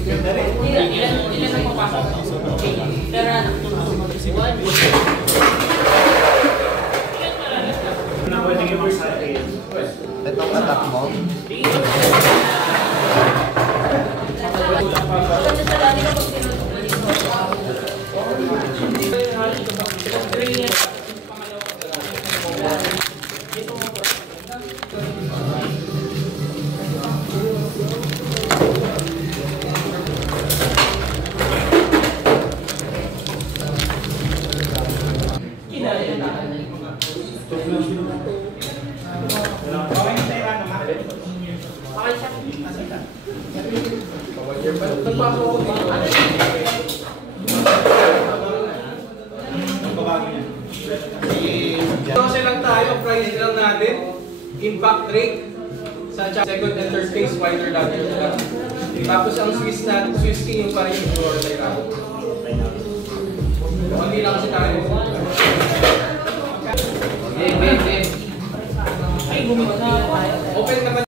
Ilan ang papasok? Pero ano? Itong attack mo? Kasi lang tayo, price lang natin, impact rate sa second and third phase, wider lateral lang. Tapos ang Swiss natin, Swiss king yung parang yung floor tayo natin. Hindi lang kasi tayo. Open naman.